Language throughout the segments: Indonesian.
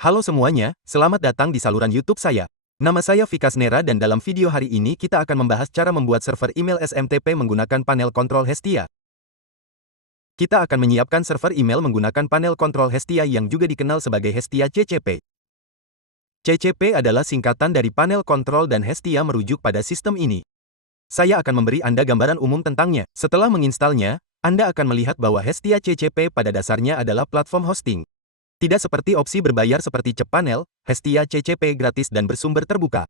Halo semuanya, selamat datang di saluran YouTube saya. Nama saya Vikas Nera dan dalam video hari ini kita akan membahas cara membuat server email SMTP menggunakan panel kontrol Hestia. Kita akan menyiapkan server email menggunakan panel kontrol Hestia yang juga dikenal sebagai Hestia CCP. CCP adalah singkatan dari panel kontrol dan Hestia merujuk pada sistem ini. Saya akan memberi Anda gambaran umum tentangnya. Setelah menginstalnya, Anda akan melihat bahwa Hestia CCP pada dasarnya adalah platform hosting. Tidak seperti opsi berbayar seperti cPanel, Hestia CCP gratis dan bersumber terbuka.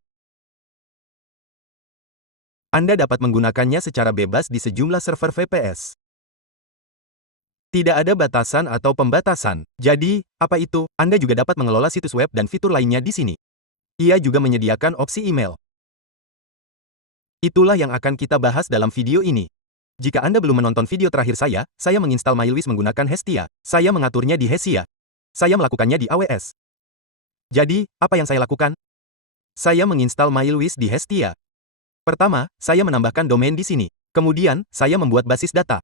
Anda dapat menggunakannya secara bebas di sejumlah server VPS. Tidak ada batasan atau pembatasan. Jadi, apa itu? Anda juga dapat mengelola situs web dan fitur lainnya di sini. Ia juga menyediakan opsi email. Itulah yang akan kita bahas dalam video ini. Jika Anda belum menonton video terakhir saya menginstal MyLuis menggunakan Hestia. Saya mengaturnya di Hestia. Saya melakukannya di AWS. Jadi, apa yang saya lakukan? Saya menginstal MyLuis di Hestia. Pertama, saya menambahkan domain di sini. Kemudian, saya membuat basis data.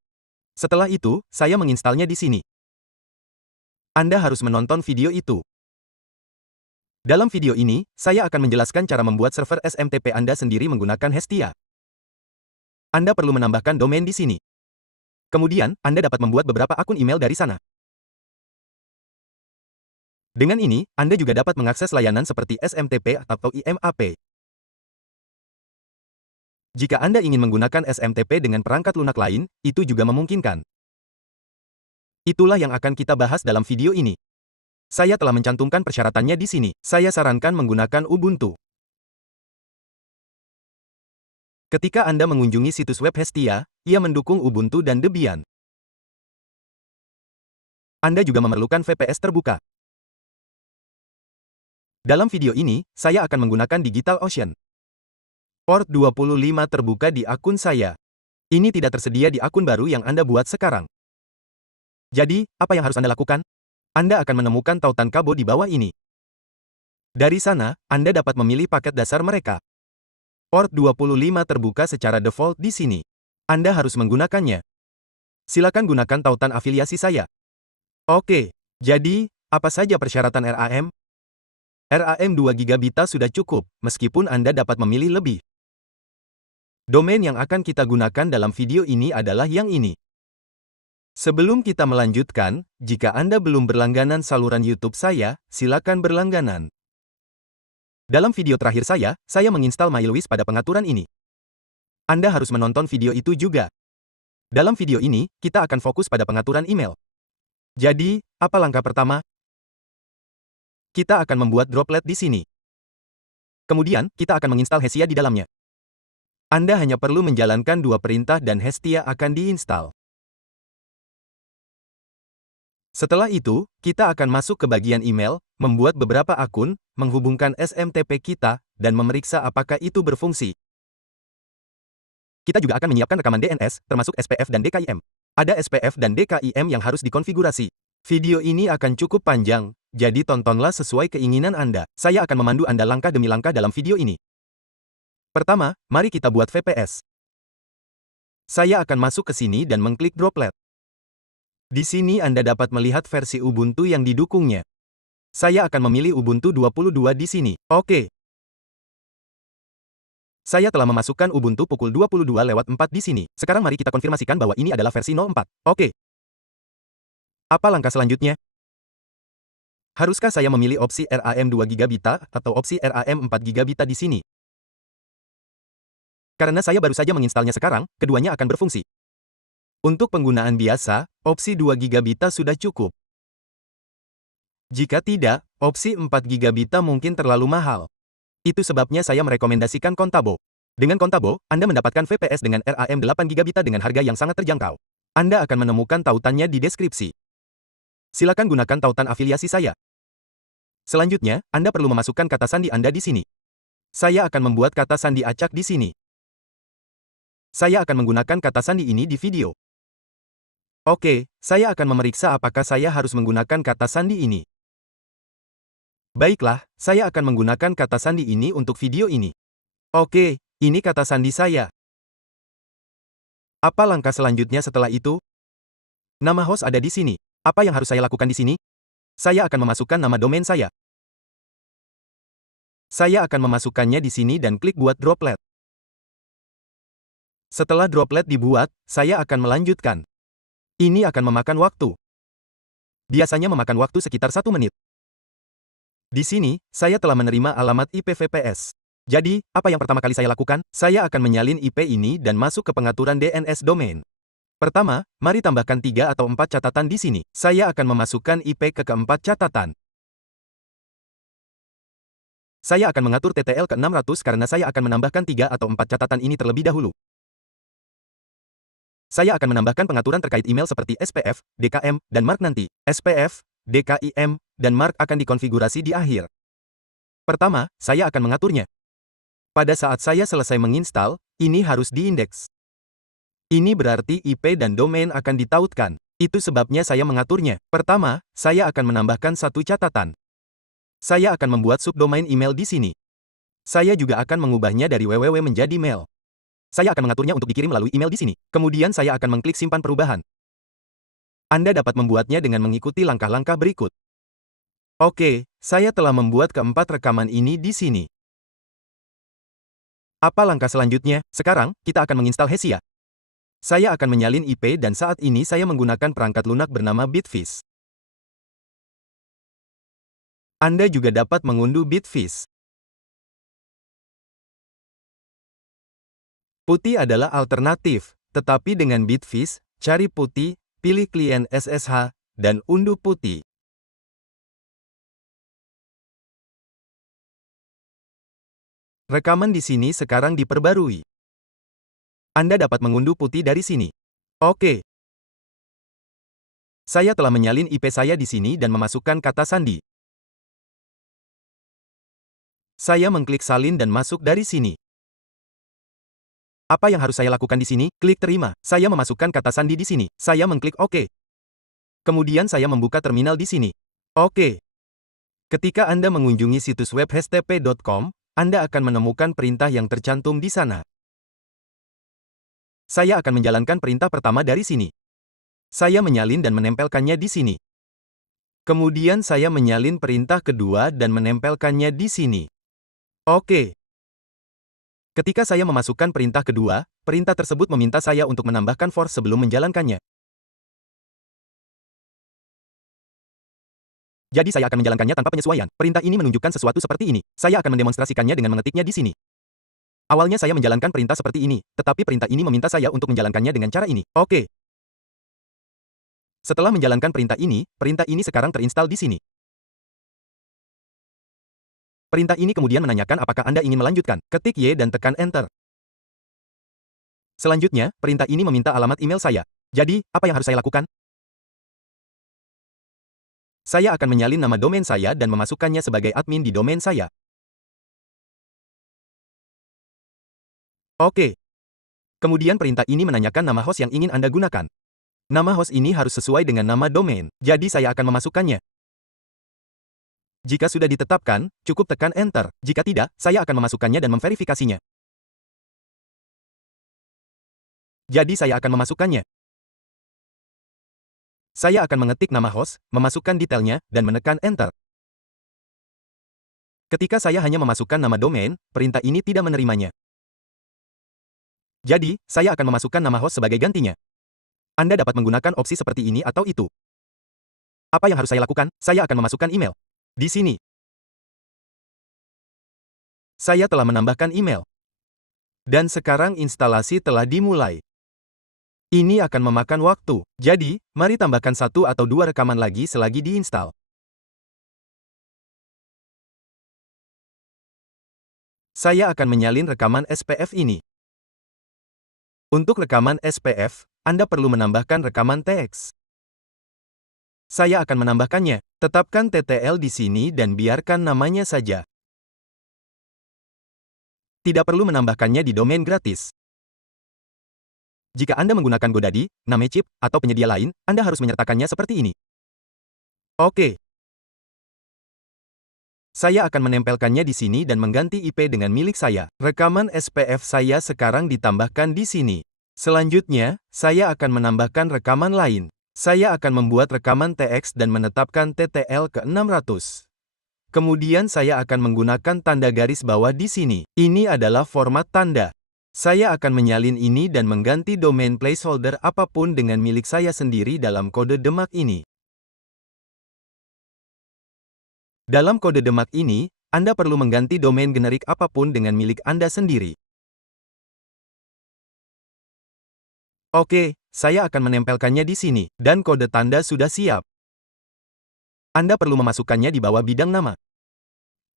Setelah itu, saya menginstalnya di sini. Anda harus menonton video itu. Dalam video ini, saya akan menjelaskan cara membuat server SMTP Anda sendiri menggunakan Hestia. Anda perlu menambahkan domain di sini. Kemudian, Anda dapat membuat beberapa akun email dari sana. Dengan ini, Anda juga dapat mengakses layanan seperti SMTP atau IMAP. Jika Anda ingin menggunakan SMTP dengan perangkat lunak lain, itu juga memungkinkan. Itulah yang akan kita bahas dalam video ini. Saya telah mencantumkan persyaratannya di sini. Saya sarankan menggunakan Ubuntu. Ketika Anda mengunjungi situs web Hestia, ia mendukung Ubuntu dan Debian. Anda juga memerlukan VPS terbuka. Dalam video ini, saya akan menggunakan DigitalOcean. Port 25 terbuka di akun saya. Ini tidak tersedia di akun baru yang Anda buat sekarang. Jadi, apa yang harus Anda lakukan? Anda akan menemukan tautan kabel di bawah ini. Dari sana, Anda dapat memilih paket dasar mereka. Port 25 terbuka secara default di sini. Anda harus menggunakannya. Silakan gunakan tautan afiliasi saya. Oke, jadi, apa saja persyaratan RAM? RAM 2 GB sudah cukup, meskipun Anda dapat memilih lebih. Domain yang akan kita gunakan dalam video ini adalah yang ini. Sebelum kita melanjutkan, jika Anda belum berlangganan saluran YouTube saya, silakan berlangganan. Dalam video terakhir saya menginstal MyLuis pada pengaturan ini. Anda harus menonton video itu juga. Dalam video ini, kita akan fokus pada pengaturan email. Jadi, apa langkah pertama? Kita akan membuat droplet di sini. Kemudian, kita akan menginstal Hestia di dalamnya. Anda hanya perlu menjalankan dua perintah dan Hestia akan diinstal. Setelah itu, kita akan masuk ke bagian email, membuat beberapa akun, menghubungkan SMTP kita, dan memeriksa apakah itu berfungsi. Kita juga akan menyiapkan rekaman DNS, termasuk SPF dan DKIM. Ada SPF dan DKIM yang harus dikonfigurasi. Video ini akan cukup panjang, jadi tontonlah sesuai keinginan Anda. Saya akan memandu Anda langkah demi langkah dalam video ini. Pertama, mari kita buat VPS. Saya akan masuk ke sini dan mengklik droplet. Di sini Anda dapat melihat versi Ubuntu yang didukungnya. Saya akan memilih Ubuntu 22 di sini. Oke. Saya telah memasukkan Ubuntu pukul 22:04 di sini. Sekarang mari kita konfirmasikan bahwa ini adalah versi 04. Oke. Apa langkah selanjutnya? Haruskah saya memilih opsi RAM 2 GB atau opsi RAM 4 GB di sini? Karena saya baru saja menginstalnya sekarang, keduanya akan berfungsi. Untuk penggunaan biasa, opsi 2 GB sudah cukup. Jika tidak, opsi 4 GB mungkin terlalu mahal. Itu sebabnya saya merekomendasikan Contabo. Dengan Contabo, Anda mendapatkan VPS dengan RAM 8 GB dengan harga yang sangat terjangkau. Anda akan menemukan tautannya di deskripsi. Silakan gunakan tautan afiliasi saya. Selanjutnya, Anda perlu memasukkan kata sandi Anda di sini. Saya akan membuat kata sandi acak di sini. Saya akan menggunakan kata sandi ini di video. Oke, saya akan memeriksa apakah saya harus menggunakan kata sandi ini. Baiklah, saya akan menggunakan kata sandi ini untuk video ini. Oke, ini kata sandi saya. Apa langkah selanjutnya setelah itu? Nama host ada di sini. Apa yang harus saya lakukan di sini? Saya akan memasukkan nama domain saya. saya akan memasukkannya di sini dan klik buat droplet. Setelah droplet dibuat, saya akan melanjutkan. Ini akan memakan waktu. Biasanya memakan waktu sekitar 1 menit. Di sini, saya telah menerima alamat IP VPS. Jadi, apa yang pertama kali saya lakukan? Saya akan menyalin IP ini dan masuk ke pengaturan DNS domain. Pertama, mari tambahkan 3 atau 4 catatan di sini. Saya akan memasukkan IP ke keempat catatan. Saya akan mengatur TTL ke 600 karena saya akan menambahkan 3 atau 4 catatan ini terlebih dahulu. Saya akan menambahkan pengaturan terkait email seperti SPF, DKM, dan MARC nanti. SPF, DKIM, dan MARC akan dikonfigurasi di akhir. Pertama, saya akan mengaturnya. Pada saat saya selesai menginstal, ini harus diindeks. Ini berarti IP dan domain akan ditautkan. Itu sebabnya saya mengaturnya. Pertama, saya akan menambahkan satu catatan. Saya akan membuat subdomain email di sini. Saya juga akan mengubahnya dari www menjadi mail. Saya akan mengaturnya untuk dikirim melalui email di sini. Kemudian saya akan mengklik simpan perubahan. Anda dapat membuatnya dengan mengikuti langkah-langkah berikut. Oke, saya telah membuat keempat rekaman ini di sini. Apa langkah selanjutnya? Sekarang, kita akan menginstal Hesia. Saya akan menyalin IP dan saat ini saya menggunakan perangkat lunak bernama Bitfish. Anda juga dapat mengunduh Bitfish. Putih adalah alternatif, tetapi dengan Bitfish, cari Putih, pilih klien SSH, dan unduh Putih. Rekaman di sini sekarang diperbarui. Anda dapat mengunduh Putih dari sini. Oke. Saya telah menyalin IP saya di sini dan memasukkan kata sandi. Saya mengklik salin dan masuk dari sini. Apa yang harus saya lakukan di sini? Klik terima. Saya memasukkan kata sandi di sini. Saya mengklik OK. Kemudian saya membuka terminal di sini. Oke. Ketika Anda mengunjungi situs web http.com, Anda akan menemukan perintah yang tercantum di sana. Saya akan menjalankan perintah pertama dari sini. Saya menyalin dan menempelkannya di sini. Kemudian saya menyalin perintah kedua dan menempelkannya di sini. Oke. Ketika saya memasukkan perintah kedua, perintah tersebut meminta saya untuk menambahkan force sebelum menjalankannya. Jadi saya akan menjalankannya tanpa penyesuaian. Perintah ini menunjukkan sesuatu seperti ini. Saya akan mendemonstrasikannya dengan mengetiknya di sini. Awalnya saya menjalankan perintah seperti ini, tetapi perintah ini meminta saya untuk menjalankannya dengan cara ini. Oke. Setelah menjalankan perintah ini sekarang terinstal di sini. Perintah ini kemudian menanyakan apakah Anda ingin melanjutkan. Ketik Y dan tekan Enter. Selanjutnya, perintah ini meminta alamat email saya. Jadi, apa yang harus saya lakukan? Saya akan menyalin nama domain saya dan memasukkannya sebagai admin di domain saya. Oke. Kemudian perintah ini menanyakan nama host yang ingin Anda gunakan. Nama host ini harus sesuai dengan nama domain. Jadi saya akan memasukkannya. Jika sudah ditetapkan, cukup tekan Enter. Jika tidak, saya akan memasukkannya dan memverifikasinya. Jadi saya akan memasukkannya. Saya akan mengetik nama host, memasukkan detailnya, dan menekan Enter. Ketika saya hanya memasukkan nama domain, perintah ini tidak menerimanya. Jadi, saya akan memasukkan nama host sebagai gantinya. Anda dapat menggunakan opsi seperti ini atau itu. Apa yang harus saya lakukan? Saya akan memasukkan email. Di sini. Saya telah menambahkan email. Dan sekarang instalasi telah dimulai. Ini akan memakan waktu. Jadi, mari tambahkan 1 atau 2 rekaman lagi selagi diinstal. Saya akan menyalin rekaman SPF ini. Untuk rekaman SPF, Anda perlu menambahkan rekaman teks. Saya akan menambahkannya. Tetapkan TTL di sini dan biarkan namanya saja. Tidak perlu menambahkannya di domain gratis. Jika Anda menggunakan GoDaddy, Namecheap, atau penyedia lain, Anda harus menyertakannya seperti ini. Oke. Saya akan menempelkannya di sini dan mengganti IP dengan milik saya. Rekaman SPF saya sekarang ditambahkan di sini. Selanjutnya, saya akan menambahkan rekaman lain. Saya akan membuat rekaman TX dan menetapkan TTL ke 600. Kemudian saya akan menggunakan tanda garis bawah di sini. Ini adalah format tanda. Saya akan menyalin ini dan mengganti domain placeholder apapun dengan milik saya sendiri dalam kode demak ini. Dalam kode demak ini, Anda perlu mengganti domain generik apapun dengan milik Anda sendiri. Oke, saya akan menempelkannya di sini, dan kode tanda sudah siap. Anda perlu memasukkannya di bawah bidang nama.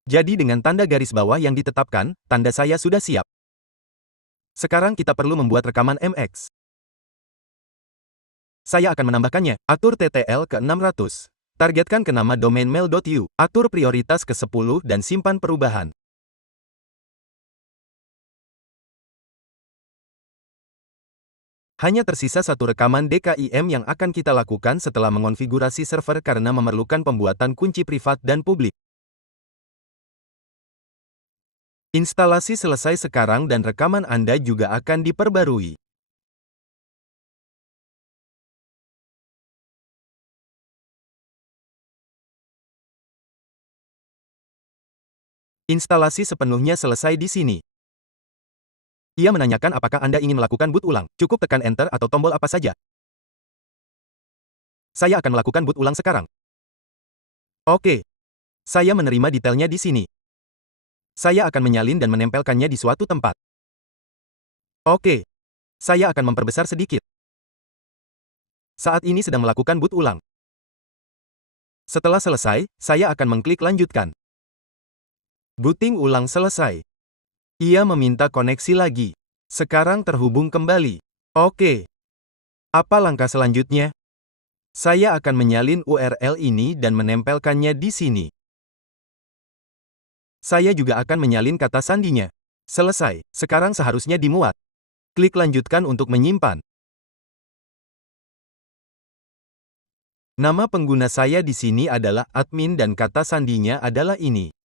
Jadi dengan tanda garis bawah yang ditetapkan, tanda saya sudah siap. Sekarang kita perlu membuat rekaman MX. Saya akan menambahkannya. Atur TTL ke 600. Targetkan ke nama domain mail.u. Atur prioritas ke 10 dan simpan perubahan. Hanya tersisa satu rekaman DKIM yang akan kita lakukan setelah mengonfigurasi server karena memerlukan pembuatan kunci privat dan publik. Instalasi selesai sekarang dan rekaman Anda juga akan diperbarui. Instalasi sepenuhnya selesai di sini. Ia menanyakan apakah Anda ingin melakukan boot ulang. Cukup tekan Enter atau tombol apa saja. Saya akan melakukan boot ulang sekarang. Oke. Saya menerima detailnya di sini. Saya akan menyalin dan menempelkannya di suatu tempat. Oke. Saya akan memperbesar sedikit. Saat ini sedang melakukan boot ulang. Setelah selesai, saya akan mengklik lanjutkan. Booting ulang selesai. Ia meminta koneksi lagi. Sekarang terhubung kembali. Oke. Apa langkah selanjutnya? Saya akan menyalin URL ini dan menempelkannya di sini. Saya juga akan menyalin kata sandinya. Selesai. Sekarang seharusnya dimuat. Klik lanjutkan untuk menyimpan. Nama pengguna saya di sini adalah admin dan kata sandinya adalah ini.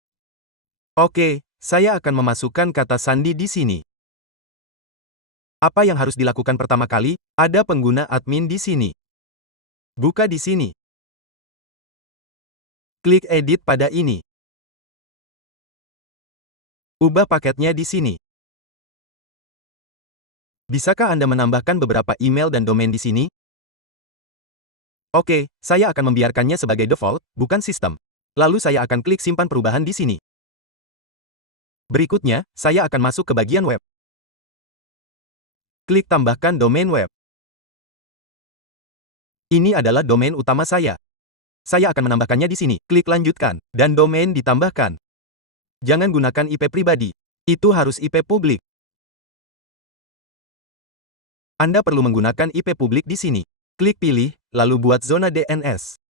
Oke, saya akan memasukkan kata sandi di sini. Apa yang harus dilakukan pertama kali? Ada pengguna admin di sini. Buka di sini. Klik edit pada ini. Ubah paketnya di sini. Bisakah Anda menambahkan beberapa email dan domain di sini? Oke, saya akan membiarkannya sebagai default, bukan sistem. Lalu saya akan klik simpan perubahan di sini. Berikutnya, saya akan masuk ke bagian web. Klik tambahkan domain web. Ini adalah domain utama saya. Saya akan menambahkannya di sini. Klik lanjutkan, dan domain ditambahkan. Jangan gunakan IP pribadi. Itu harus IP publik. Anda perlu menggunakan IP publik di sini. Klik pilih, lalu buat zona DNS.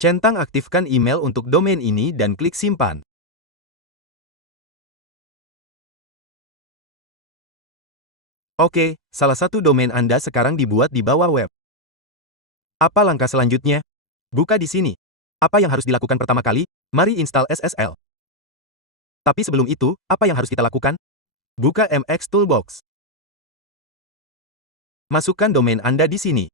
Centang aktifkan email untuk domain ini dan klik simpan. Oke, salah satu domain Anda sekarang dibuat di bawah web. Apa langkah selanjutnya? Buka di sini. Apa yang harus dilakukan pertama kali? Mari install SSL. Tapi sebelum itu, apa yang harus kita lakukan? Buka MX Toolbox. Masukkan domain Anda di sini.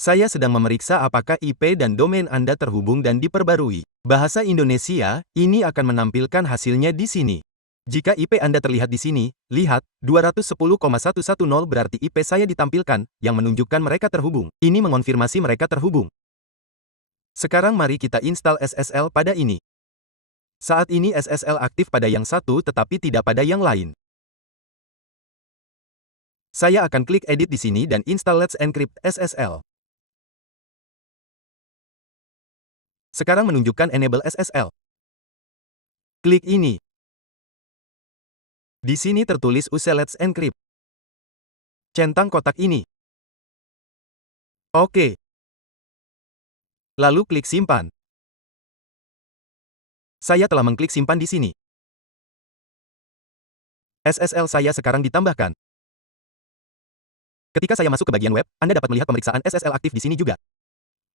Saya sedang memeriksa apakah IP dan domain Anda terhubung dan diperbarui. Bahasa Indonesia, ini akan menampilkan hasilnya di sini. Jika IP Anda terlihat di sini, lihat, 210,110 berarti IP saya ditampilkan, yang menunjukkan mereka terhubung. Ini mengonfirmasi mereka terhubung. Sekarang mari kita install SSL pada ini. Saat ini SSL aktif pada yang satu tetapi tidak pada yang lain. Saya akan klik edit di sini dan install Let's Encrypt SSL. Sekarang menunjukkan Enable SSL. Klik ini. Di sini tertulis Use Let's Encrypt. Centang kotak ini. Oke. Lalu klik simpan. Saya telah mengklik simpan di sini. SSL saya sekarang ditambahkan. Ketika saya masuk ke bagian web, Anda dapat melihat pemeriksaan SSL aktif di sini juga.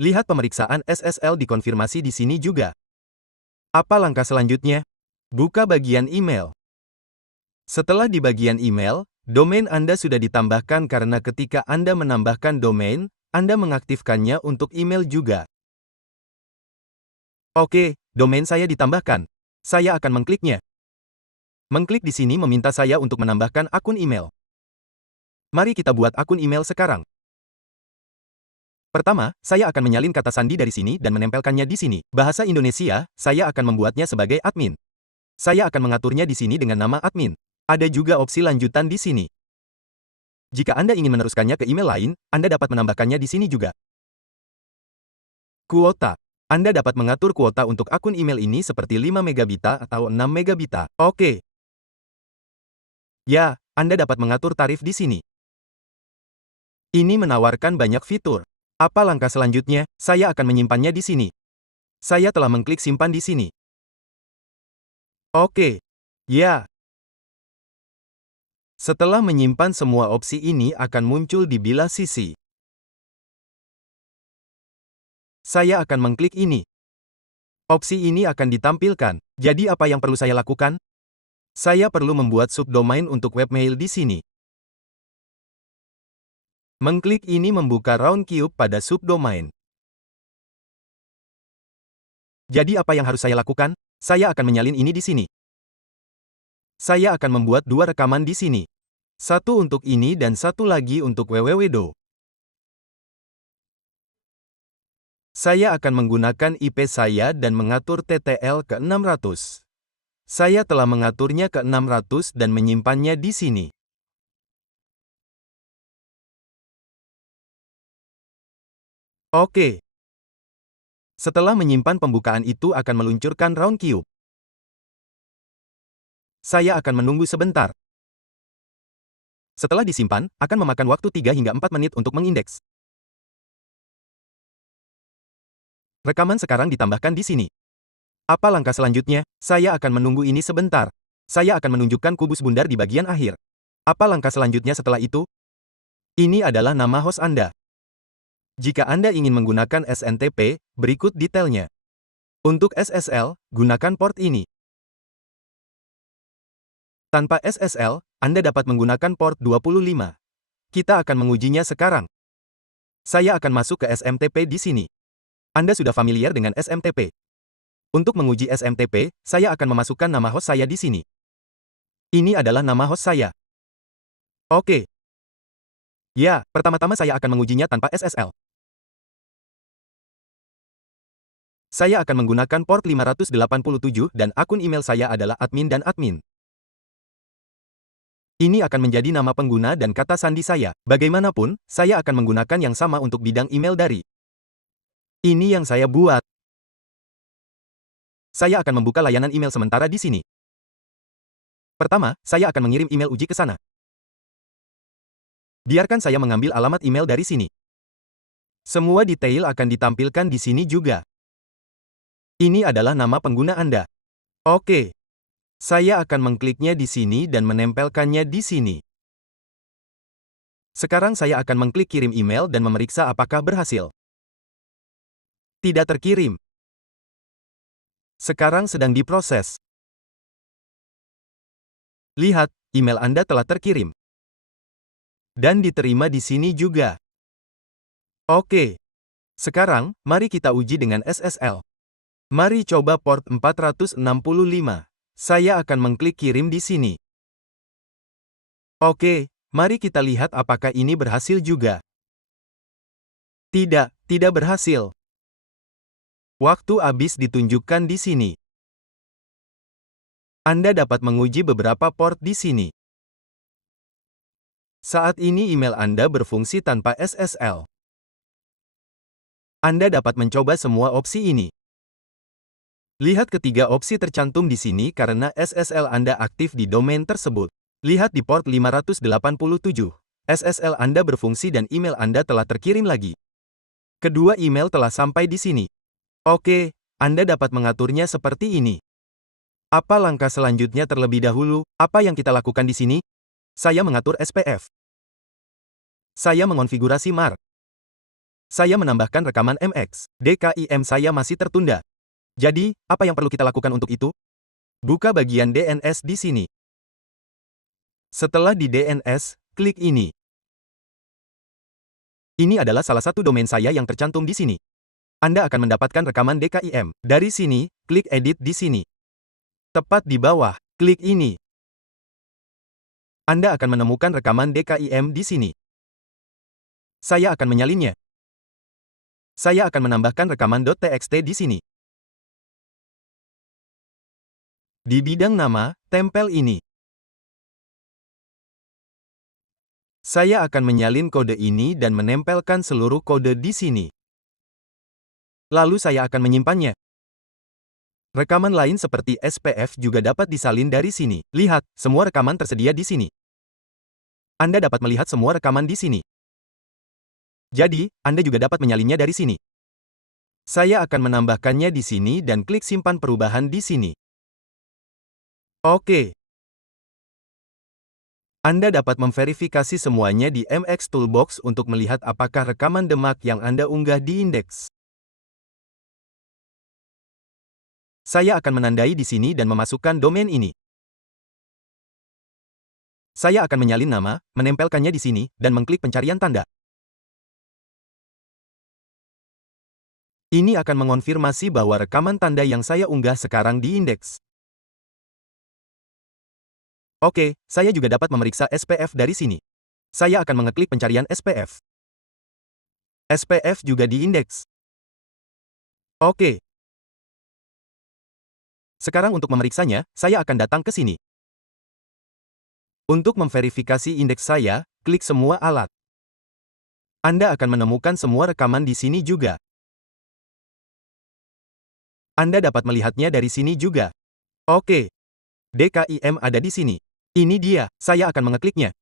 Lihat pemeriksaan SSL dikonfirmasi di sini juga. Apa langkah selanjutnya? Buka bagian email. Setelah di bagian email, domain Anda sudah ditambahkan karena ketika Anda menambahkan domain, Anda mengaktifkannya untuk email juga. Oke, domain saya ditambahkan. Saya akan mengkliknya. Mengklik di sini meminta saya untuk menambahkan akun email. Mari kita buat akun email sekarang. Pertama, saya akan menyalin kata sandi dari sini dan menempelkannya di sini. Bahasa Indonesia, saya akan membuatnya sebagai admin. Saya akan mengaturnya di sini dengan nama admin. Ada juga opsi lanjutan di sini. Jika Anda ingin meneruskannya ke email lain, Anda dapat menambahkannya di sini juga. Kuota. Anda dapat mengatur kuota untuk akun email ini seperti 5 megabita atau 6 megabita. Oke. Ya, Anda dapat mengatur tarif di sini. Ini menawarkan banyak fitur. Apa langkah selanjutnya? Saya akan menyimpannya di sini. Saya telah mengklik simpan di sini. Oke. Ya. Setelah menyimpan semua opsi ini akan muncul di bilah sisi. Saya akan mengklik ini. Opsi ini akan ditampilkan. Jadi apa yang perlu saya lakukan? Saya perlu membuat subdomain untuk webmail di sini. Mengklik ini membuka Roundcube pada subdomain. Jadi apa yang harus saya lakukan? Saya akan menyalin ini di sini. Saya akan membuat 2 rekaman di sini. Satu untuk ini dan satu lagi untuk www.do. Saya akan menggunakan IP saya dan mengatur TTL ke 600. Saya telah mengaturnya ke 600 dan menyimpannya di sini. Oke. Setelah menyimpan pembukaan itu akan meluncurkan Roundcube. Saya akan menunggu sebentar. Setelah disimpan, akan memakan waktu 3 hingga 4 menit untuk mengindeks. Rekaman sekarang ditambahkan di sini. Apa langkah selanjutnya? Saya akan menunggu ini sebentar. Saya akan menunjukkan kubus bundar di bagian akhir. Apa langkah selanjutnya setelah itu? Ini adalah nama host Anda. Jika Anda ingin menggunakan SNTP, berikut detailnya. Untuk SSL, gunakan port ini. Tanpa SSL, Anda dapat menggunakan port 25. Kita akan mengujinya sekarang. Saya akan masuk ke SMTP di sini. Anda sudah familiar dengan SMTP. Untuk menguji SMTP, saya akan memasukkan nama host saya di sini. Ini adalah nama host saya. Oke. Ya, pertama-tama saya akan mengujinya tanpa SSL. Saya akan menggunakan port 587 dan akun email saya adalah admin dan admin. Ini akan menjadi nama pengguna dan kata sandi saya. Bagaimanapun, saya akan menggunakan yang sama untuk bidang email dari. Ini yang saya buat. Saya akan membuka layanan email sementara di sini. Pertama, saya akan mengirim email uji ke sana. Biarkan saya mengambil alamat email dari sini. Semua detail akan ditampilkan di sini juga. Ini adalah nama pengguna Anda. Oke. Saya akan mengkliknya di sini dan menempelkannya di sini. Sekarang saya akan mengklik kirim email dan memeriksa apakah berhasil. Tidak terkirim. Sekarang sedang diproses. Lihat, email Anda telah terkirim. Dan diterima di sini juga. Oke. Sekarang, mari kita uji dengan SSL. Mari coba port 465. Saya akan mengklik kirim di sini. Oke, mari kita lihat apakah ini berhasil juga. Tidak berhasil. Waktu habis ditunjukkan di sini. Anda dapat menguji beberapa port di sini. Saat ini email Anda berfungsi tanpa SSL. Anda dapat mencoba semua opsi ini. Lihat ketiga opsi tercantum di sini karena SSL Anda aktif di domain tersebut. Lihat di port 587. SSL Anda berfungsi dan email Anda telah terkirim lagi. Kedua email telah sampai di sini. Oke, Anda dapat mengaturnya seperti ini. Apa langkah selanjutnya terlebih dahulu? Apa yang kita lakukan di sini? Saya mengatur SPF. Saya mengonfigurasi MAR. Saya menambahkan rekaman MX. DKIM saya masih tertunda. Jadi, apa yang perlu kita lakukan untuk itu? Buka bagian DNS di sini. Setelah di DNS, klik ini. Ini adalah salah satu domain saya yang tercantum di sini. Anda akan mendapatkan rekaman DKIM. Dari sini, klik edit di sini. Tepat di bawah, klik ini. Anda akan menemukan rekaman DKIM di sini. Saya akan menyalinnya. Saya akan menambahkan rekaman .txt di sini. Di bidang nama, tempel ini. Saya akan menyalin kode ini dan menempelkan seluruh kode di sini. Lalu saya akan menyimpannya. Rekaman lain seperti SPF juga dapat disalin dari sini. Lihat, semua rekaman tersedia di sini. Anda dapat melihat semua rekaman di sini. Jadi, Anda juga dapat menyalinnya dari sini. Saya akan menambahkannya di sini dan klik simpan perubahan di sini. Oke. Anda dapat memverifikasi semuanya di MX Toolbox untuk melihat apakah rekaman demak yang Anda unggah diindeks. Saya akan menandai di sini dan memasukkan domain ini. Saya akan menyalin nama, menempelkannya di sini, dan mengklik pencarian tanda. Ini akan mengonfirmasi bahwa rekaman tanda yang saya unggah sekarang diindeks. Oke, saya juga dapat memeriksa SPF dari sini. Saya akan mengeklik pencarian SPF. SPF juga diindeks. Oke. Sekarang untuk memeriksanya, saya akan datang ke sini. Untuk memverifikasi indeks saya, klik semua alat. Anda akan menemukan semua rekaman di sini juga. Anda dapat melihatnya dari sini juga. Oke. DKIM ada di sini. Ini dia, saya akan mengekliknya.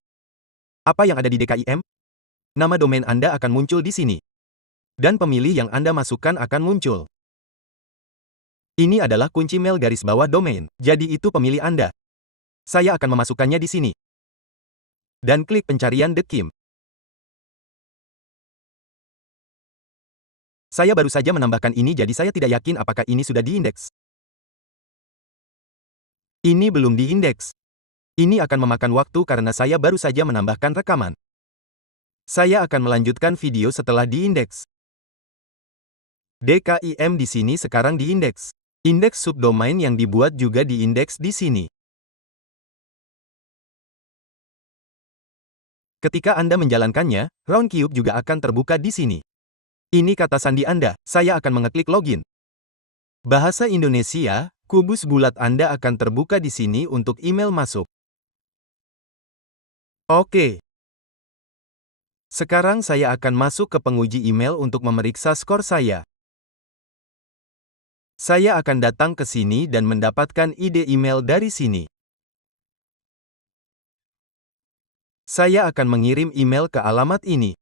Apa yang ada di DKIM? Nama domain Anda akan muncul di sini. Dan pemilih yang Anda masukkan akan muncul. Ini adalah kunci mail garis bawah domain, jadi itu pemilih Anda. Saya akan memasukkannya di sini. Dan klik pencarian DKIM. Saya baru saja menambahkan ini jadi saya tidak yakin apakah ini sudah diindeks. Ini belum diindeks. Ini akan memakan waktu karena saya baru saja menambahkan rekaman. Saya akan melanjutkan video setelah diindeks. DKIM di sini sekarang diindeks. Indeks subdomain yang dibuat juga diindeks di sini. Ketika Anda menjalankannya, Roundcube juga akan terbuka di sini. Ini kata sandi Anda, saya akan mengeklik login. Bahasa Indonesia, kubus bulat Anda akan terbuka di sini untuk email masuk. Oke. Sekarang saya akan masuk ke penguji email untuk memeriksa skor saya. Saya akan datang ke sini dan mendapatkan ide email dari sini. Saya akan mengirim email ke alamat ini.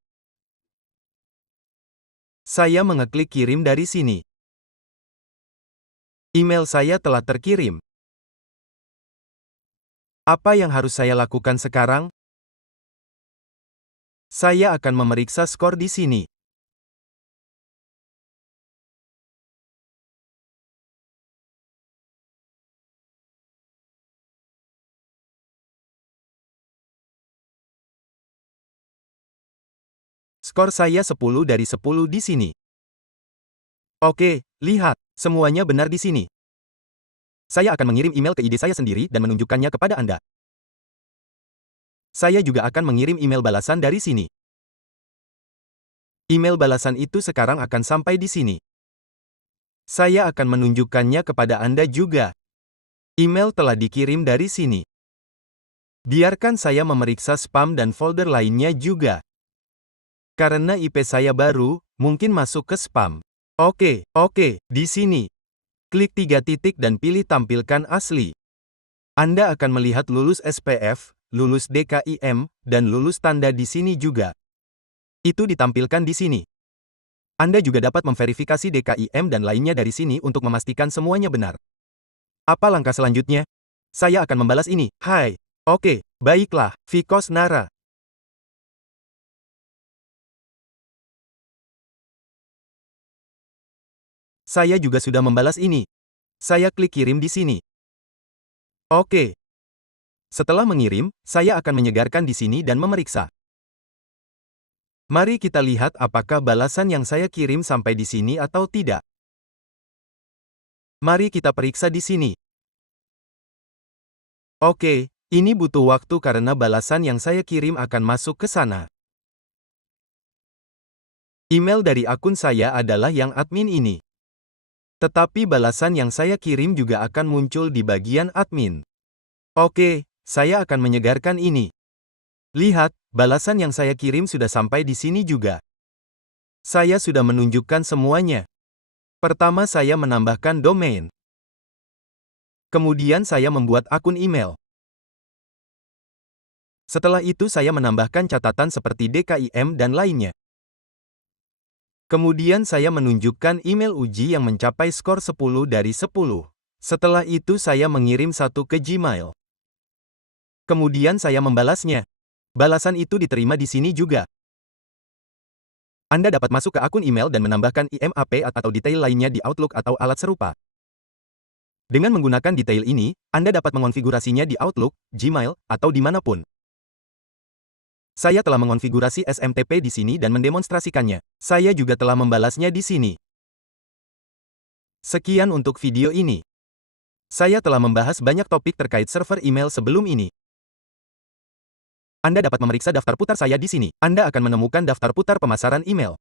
Saya mengeklik kirim dari sini. Email saya telah terkirim. Apa yang harus saya lakukan sekarang? Saya akan memeriksa skor di sini. Skor saya 10 dari 10 di sini. Oke, lihat, semuanya benar di sini. Saya akan mengirim email ke ide saya sendiri dan menunjukkannya kepada Anda. Saya juga akan mengirim email balasan dari sini. Email balasan itu sekarang akan sampai di sini. Saya akan menunjukkannya kepada Anda juga. Email telah dikirim dari sini. Biarkan saya memeriksa spam dan folder lainnya juga. Karena IP saya baru, mungkin masuk ke spam. Oke, di sini. Klik 3 titik dan pilih tampilkan asli. Anda akan melihat lulus SPF, lulus DKIM, dan lulus tanda di sini juga. Itu ditampilkan di sini. Anda juga dapat memverifikasi DKIM dan lainnya dari sini untuk memastikan semuanya benar. Apa langkah selanjutnya? Saya akan membalas ini. Hai. Oke, baiklah, Vikos Nara. Saya juga sudah membalas ini. Saya klik kirim di sini. Oke. Setelah mengirim, saya akan menyegarkan di sini dan memeriksa. Mari kita lihat apakah balasan yang saya kirim sampai di sini atau tidak. Mari kita periksa di sini. Oke, ini butuh waktu karena balasan yang saya kirim akan masuk ke sana. Email dari akun saya adalah yang admin ini. Tetapi balasan yang saya kirim juga akan muncul di bagian admin. Oke, saya akan menyegarkan ini. Lihat, balasan yang saya kirim sudah sampai di sini juga. Saya sudah menunjukkan semuanya. Pertama saya menambahkan domain. Kemudian saya membuat akun email. Setelah itu saya menambahkan catatan seperti DKIM dan lainnya. Kemudian saya menunjukkan email uji yang mencapai skor 10 dari 10. Setelah itu saya mengirim satu ke Gmail. Kemudian saya membalasnya. Balasan itu diterima di sini juga. Anda dapat masuk ke akun email dan menambahkan IMAP atau detail lainnya di Outlook atau alat serupa. Dengan menggunakan detail ini, Anda dapat mengonfigurasinya di Outlook, Gmail, atau dimanapun. Saya telah mengonfigurasi SMTP di sini dan mendemonstrasikannya. Saya juga telah membalasnya di sini. Sekian untuk video ini. Saya telah membahas banyak topik terkait server email sebelum ini. Anda dapat memeriksa daftar putar saya di sini. Anda akan menemukan daftar putar pemasaran email.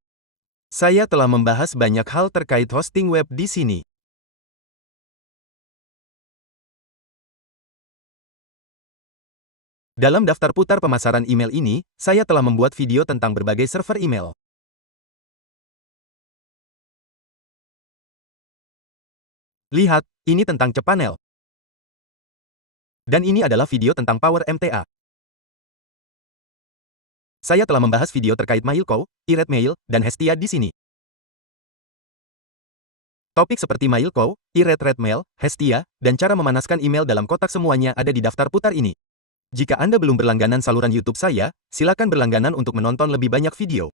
Saya telah membahas banyak hal terkait hosting web di sini. Dalam daftar putar pemasaran email ini, saya telah membuat video tentang berbagai server email. Lihat, ini tentang cPanel. Dan ini adalah video tentang Power MTA. Saya telah membahas video terkait Mailco, iRedMail, dan Hestia di sini. Topik seperti Mailco, iRedMail, Hestia, dan cara memanaskan email dalam kotak semuanya ada di daftar putar ini. Jika Anda belum berlangganan saluran YouTube saya, silakan berlangganan untuk menonton lebih banyak video.